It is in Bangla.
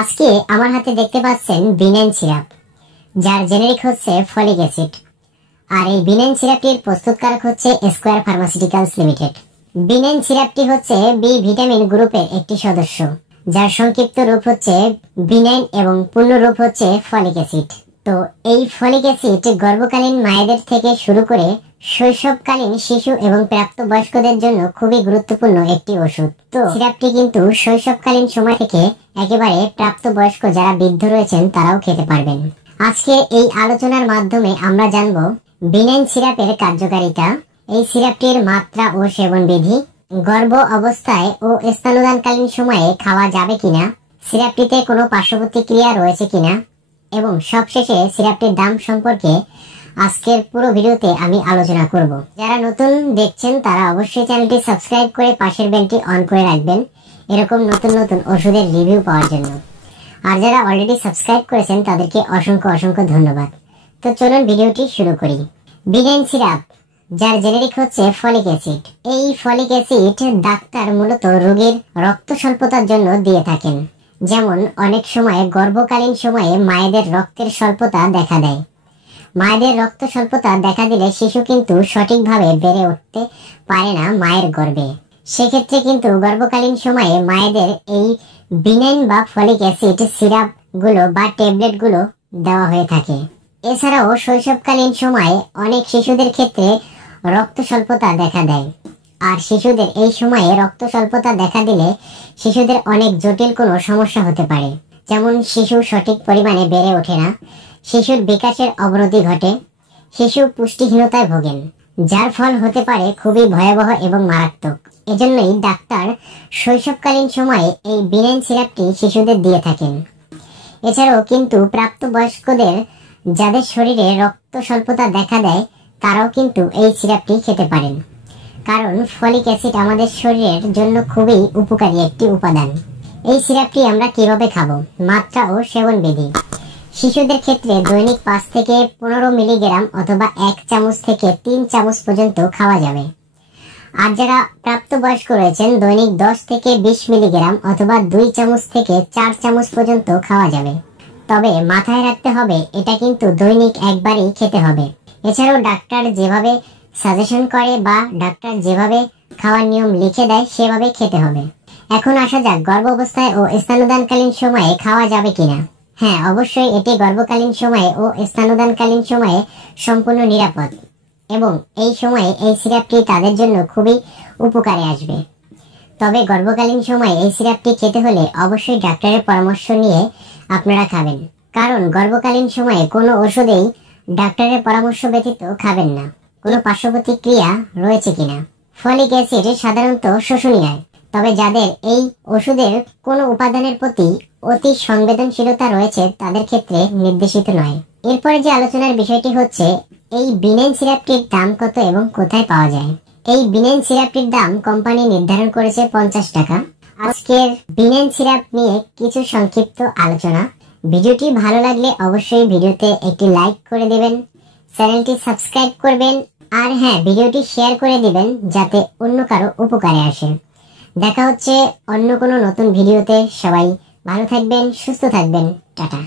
আজকে আমার হাতে দেখতে পাচ্ছেন বিনাইন সিরাপ, যার জেনেরিক হচ্ছে ফলিক অ্যাসিড। আর এই বিনাইন সিরাপটির প্রস্তুতকারক হচ্ছে স্কয়ার ফার্মাসিউটিক্যালস লিমিটেড। বিনাইন সিরাপটি হচ্ছে বি ভিটামিন গ্রুপের একটি সদস্য, যার সংক্ষিপ্ত রূপ হচ্ছে বিনাইন এবং পূর্ণ রূপ হচ্ছে ফলিক অ্যাসিড। তো এই ফলিক অ্যাসিড গর্ভকালীন মায়েদের থেকে শুরু করে শৈশবকালীন শিশু এবং প্রাপ্তবয়স্কদের জন্য খুবই গুরুত্বপূর্ণ একটি ওষুধ। তো সিরাপটি কিন্তু শৈশবকালীন সময় থেকে একেবারে প্রাপ্তবয়স্ক যারা বৃদ্ধ রয়েছেন তারাও খেতে পারবেন। আজকে এই আলোচনার মাধ্যমে আমরা জানব বিনাইন সিরাপের কার্যকারিতা, এই সিরাপটির মাত্রা ও সেবন বিধি, গর্ভ অবস্থায় ও স্তন্যদানকালীন সময়ে খাওয়া যাবে কিনা, সিরাপটিতে কোনো পার্শ্বপ্রতিক্রিয়া রয়েছে কিনা, এবং সবশেষে সিরাপটির দাম সম্পর্কে আজকের পুরো ভিডিওতে আমি আলোচনা করব। যারা নতুন দেখছেন তারা অবশ্যই চ্যানেলটি সাবস্ক্রাইব করে পাশের বেলটি অন করে রাখবেন এরকম নতুন নতুন ওষুধের রিভিউ পাওয়ার জন্য। আর যারা অলরেডি সাবস্ক্রাইব করেছেন তাদেরকে অসংখ্য অসংখ্য ধন্যবাদ। তো চলুন ভিডিওটি শুরু করি। বিনাইন সিরাপ, যার জেনেরিক হচ্ছে ফলিক অ্যাসিড। এই ফলিক অ্যাসিড ডাক্তার মূলত রোগীর রক্ত স্বল্পতার জন্য দিয়ে থাকেন। যেমন অনেক সময় গর্ভকালীন সময়ে মায়েদের রক্তের স্বল্পতা দেখা দেয়। মায়েদের রক্ত স্বল্পতা দেখা দিলে শিশু কিন্তু সঠিকভাবে বেড়ে উঠতে পারে না মায়ের গর্ভে। সেক্ষেত্রে কিন্তু গর্ভকালীন সময়ে মায়েদের এই বিনাইন বা ফলিক অ্যাসিড সিরাপ গুলো বা ট্যাবলেট গুলো দেওয়া হয়ে থাকে। এছাড়াও শৈশবকালীন সময়ে অনেক শিশুদের ক্ষেত্রে রক্ত স্বল্পতা দেখা দেয়। আর শিশুদের এই সময়ে রক্ত স্বল্পতা দেখা দিলে শিশুদের অনেক জটিল কোনো সমস্যা হতে পারে। যেমন শিশু সঠিক পরিমাণে বেড়ে ওঠে না, শিশুর বিকাশের অবনতি ঘটে, শিশু পুষ্টিহীনতায় ভোগেন, যার ফল হতে পারে খুবই ভয়াবহ এবং মারাত্মক। এজন্যই ডাক্তার শৈশবকালীন সময়ে এই বিনাইন সিরাপটি শিশুদের দিয়ে থাকেন। এছাড়াও কিন্তু প্রাপ্তবয়স্কদের যাদের শরীরে রক্ত স্বল্পতা দেখা দেয় তারাও কিন্তু এই সিরাপটি খেতে পারেন, কারণ ফলিক অ্যাসিড আমাদের শরীরের জন্য খুবই উপকারী একটি উপাদান। এই সিরাপটি আমরা কিভাবে খাবো, মাত্রা ও সেবন বিধি। শিশুদের ক্ষেত্রে দৈনিক 5 থেকে 15 মিলিগ্রাম অথবা 1 চামচ থেকে 3 চামচ পর্যন্ত খাওয়া যাবে। আর যারা প্রাপ্তবয়স্ক রয়েছেন দৈনিক 10 থেকে 20 মিলিগ্রাম অথবা 2 চামচ থেকে 4 চামচ পর্যন্ত খাওয়া যাবে। তবে মাথায় রাখতে হবে এটা কিন্তু দৈনিক একবারই খেতে হবে। এছাড়াও ডাক্তার যেভাবে সাজেশন করে বা ডাক্তার যেভাবে খাওয়ার নিয়ম লিখে দেয় সেভাবে খেতে হবে। এখন আসা যাক গর্ভ অবস্থায় ও স্তন্যদানকালীন সময়ে খাওয়া যাবে কিনা। হ্যাঁ, অবশ্যই এটি গর্ভকালীন সময়ে ও স্তন্যদানকালীন সময়ে সম্পূর্ণ নিরাপদ এবং এই সময়ে এই সিরাপটি তাদের জন্য খুবই উপকারে আসবে। তবে গর্ভকালীন সময়ে এই সিরাপটি খেতে হলে অবশ্যই ডাক্তারের পরামর্শ নিয়ে আপনারা খাবেন, কারণ গর্ভকালীন সময়ে কোনো ওষুধেই ডাক্তারের পরামর্শ ব্যতীত খাবেন না। কোনো পার্শ্বপ্রতিক্রিয়া রয়েছে কিনা। ফলিক অ্যাসিড সাধারণত শোষণীয়, তবে যাদের এই ওষুধের কোনো উপাদানের প্রতি অতি সংবেদনশীলতা রয়েছে তাদের ক্ষেত্রে নির্দেশিত নয়। এরপরে যে আলোচনার বিষয়টি হচ্ছে এই বিনাইন সিরাপটির দাম কত এবং কোথায় পাওয়া যায়। এই বিনাইন সিরাপটির দাম কোম্পানি নির্ধারণ করেছে 50 টাকা। আজকের বিনাইন সিরাপ নিয়ে কিছু সংক্ষিপ্ত আলোচনা। ভিডিওটি ভালো লাগলে অবশ্যই ভিডিওতে একটি লাইক করে দেবেন, চ্যানেলটি সাবস্ক্রাইব করবেন, আর হ্যাঁ, ভিডিওটি শেয়ার করে দিবেন যাতে অন্য কারো উপকারে আসে। দেখা হচ্ছে অন্য কোনো নতুন ভিডিওতে। সবাই ভালো থাকবেন, সুস্থ থাকবেন। টাটা।